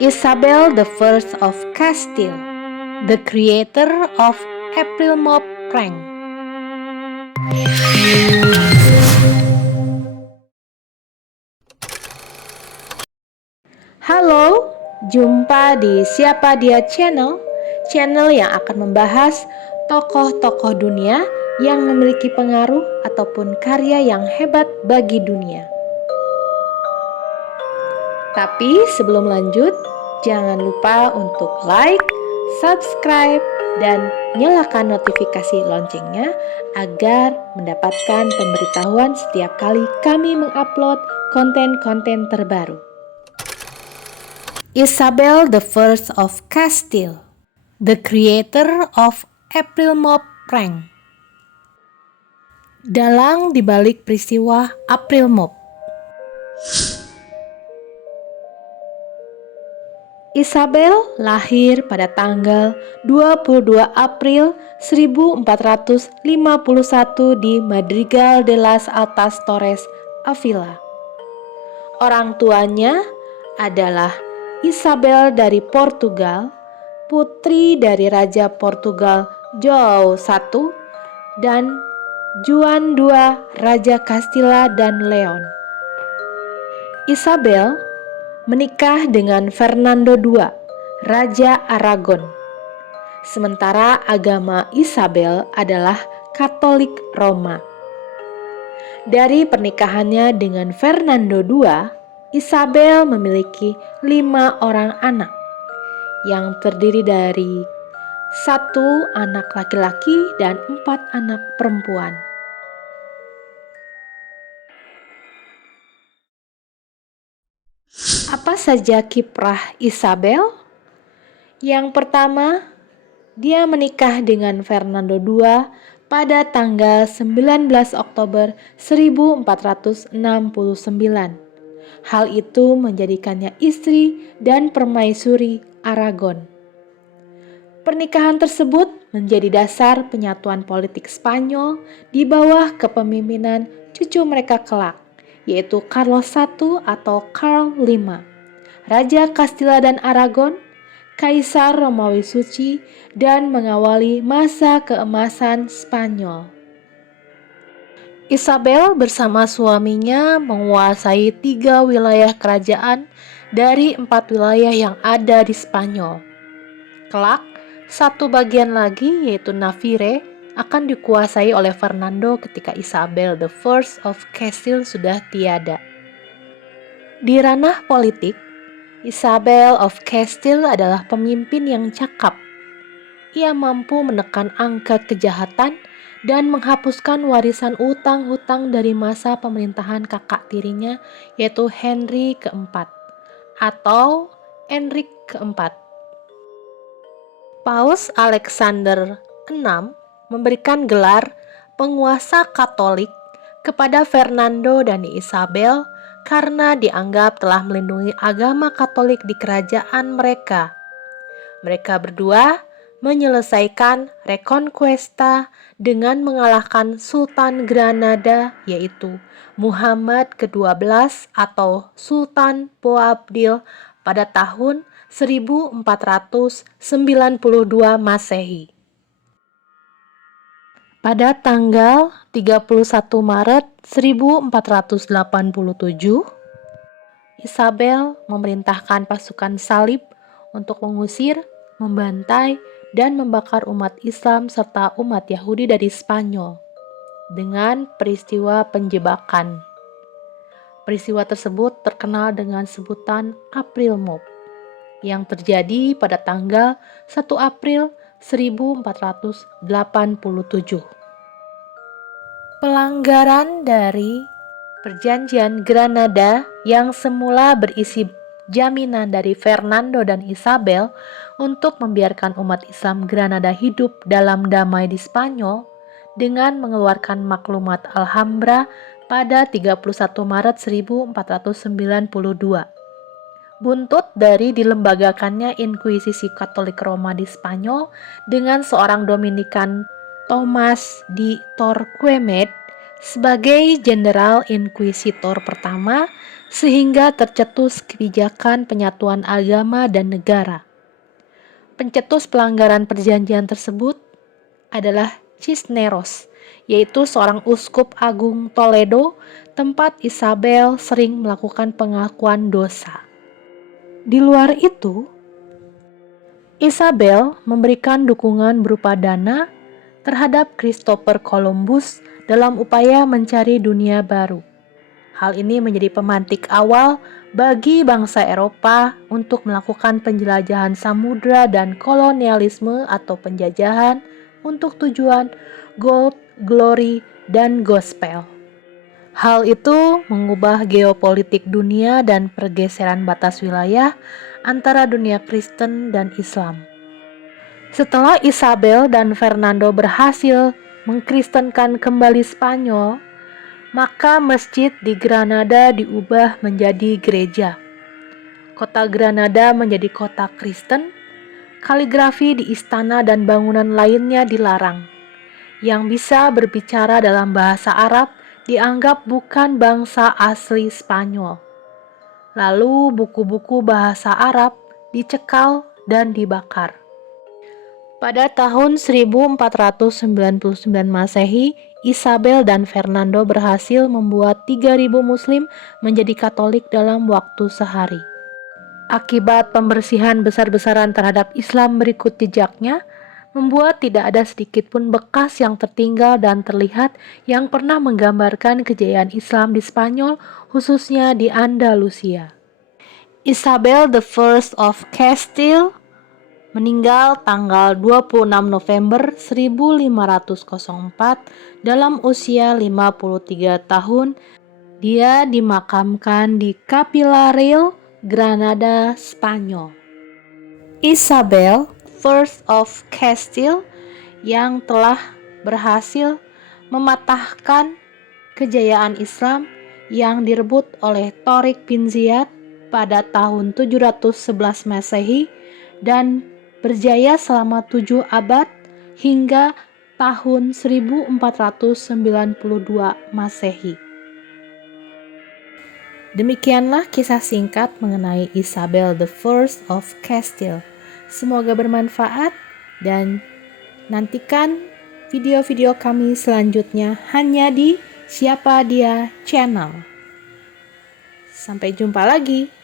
Isabel I of Castile, the creator of April Mop prank. Halo, jumpa di Siapa Dia channel yang akan membahas tokoh-tokoh dunia yang memiliki pengaruh ataupun karya yang hebat bagi dunia. Tapi sebelum lanjut, jangan lupa untuk like, subscribe, dan nyalakan notifikasi loncengnya agar mendapatkan pemberitahuan setiap kali kami mengupload konten-konten terbaru. Isabel I of Castile, the creator of April Mop prank. Dalang dibalik peristiwa April Mop. Isabel lahir pada tanggal 22 April 1451 di Madrigal de las Altas Torres, Avila. Orang tuanya adalah Isabel dari Portugal, putri dari Raja Portugal João I, dan Juan II, Raja Castilla dan Leon. Isabel menikah dengan Fernando II, Raja Aragon. Sementara agama Isabel adalah Katolik Roma. Dari pernikahannya dengan Fernando II, Isabel memiliki 5 orang anak yang terdiri dari 1 anak laki-laki dan 4 anak perempuan. Apa saja kiprah Isabel? Yang pertama, dia menikah dengan Fernando II pada tanggal 19 Oktober 1469. Hal itu menjadikannya istri dan permaisuri Aragon. Pernikahan tersebut menjadi dasar penyatuan politik Spanyol di bawah kepemimpinan cucu mereka kelak, yaitu Carlos I atau Karl V, Raja Castilla dan Aragon, Kaisar Romawi Suci, dan mengawali masa keemasan Spanyol. Isabel bersama suaminya menguasai 3 wilayah kerajaan dari 4 wilayah yang ada di Spanyol. Kelak, 1 bagian lagi yaitu Navarre akan dikuasai oleh Fernando ketika Isabel I of Castile sudah tiada. Di ranah politik, Isabel of Castile adalah pemimpin yang cakap. Ia mampu menekan angka kejahatan dan menghapuskan warisan utang-hutang dari masa pemerintahan kakak tirinya yaitu Henry keempat atau Enric keempat. Paus Alexander VI memberikan gelar penguasa Katolik kepada Fernando dan Isabel karena dianggap telah melindungi agama Katolik di kerajaan mereka. Mereka berdua menyelesaikan Reconquista dengan mengalahkan Sultan Granada yaitu Muhammad ke-12 atau Sultan Boabdil pada tahun 1492 Masehi. Pada tanggal 31 Maret 1487, Isabel memerintahkan pasukan salib untuk mengusir, membantai, dan membakar umat Islam serta umat Yahudi dari Spanyol dengan peristiwa penjebakan. Peristiwa tersebut terkenal dengan sebutan April Mop yang terjadi pada tanggal 1 April 1487. Pelanggaran dari Perjanjian Granada yang semula berisi jaminan dari Fernando dan Isabel untuk membiarkan umat Islam Granada hidup dalam damai di Spanyol dengan mengeluarkan maklumat Alhambra pada 31 Maret 1492. Buntut dari dilembagakannya Inkuisisi Katolik Roma di Spanyol dengan seorang Dominikan Thomas di Torquemada sebagai Jenderal Inkuisitor pertama, sehingga tercetus kebijakan penyatuan agama dan negara. Pencetus pelanggaran perjanjian tersebut adalah Cisneros, yaitu seorang uskup agung Toledo, tempat Isabel sering melakukan pengakuan dosa. Di luar itu, Isabel memberikan dukungan berupa dana terhadap Christopher Columbus dalam upaya mencari dunia baru. Hal ini menjadi pemantik awal bagi bangsa Eropa untuk melakukan penjelajahan samudra dan kolonialisme atau penjajahan untuk tujuan gold, glory, dan gospel. Hal itu mengubah geopolitik dunia dan pergeseran batas wilayah antara dunia Kristen dan Islam. Setelah Isabel dan Fernando berhasil mengkristenkan kembali Spanyol, maka masjid di Granada diubah menjadi gereja. Kota Granada menjadi kota Kristen, kaligrafi di istana dan bangunan lainnya dilarang. Yang bisa berbicara dalam bahasa Arab dianggap bukan bangsa asli Spanyol. Lalu buku-buku bahasa Arab dicekal dan dibakar. Pada tahun 1499 Masehi, Isabel dan Fernando berhasil membuat 3.000 Muslim menjadi Katolik dalam waktu sehari. Akibat pembersihan besar-besaran terhadap Islam berikut jejaknya, membuat tidak ada sedikit pun bekas yang tertinggal dan terlihat yang pernah menggambarkan kejayaan Islam di Spanyol, khususnya di Andalusia. Isabel I of Castile meninggal tanggal 26 November 1504 dalam usia 53 tahun. Dia dimakamkan di Capilla Real, Granada, Spanyol. Isabel I of Castile yang telah berhasil mematahkan kejayaan Islam yang direbut oleh Torik bin Ziyad pada tahun 711 Masehi dan berjaya selama 7 abad hingga tahun 1492 Masehi. Demikianlah kisah singkat mengenai Isabel I of Castile. Semoga bermanfaat dan nantikan video-video kami selanjutnya hanya di Siapa Dia Channel. Sampai jumpa lagi.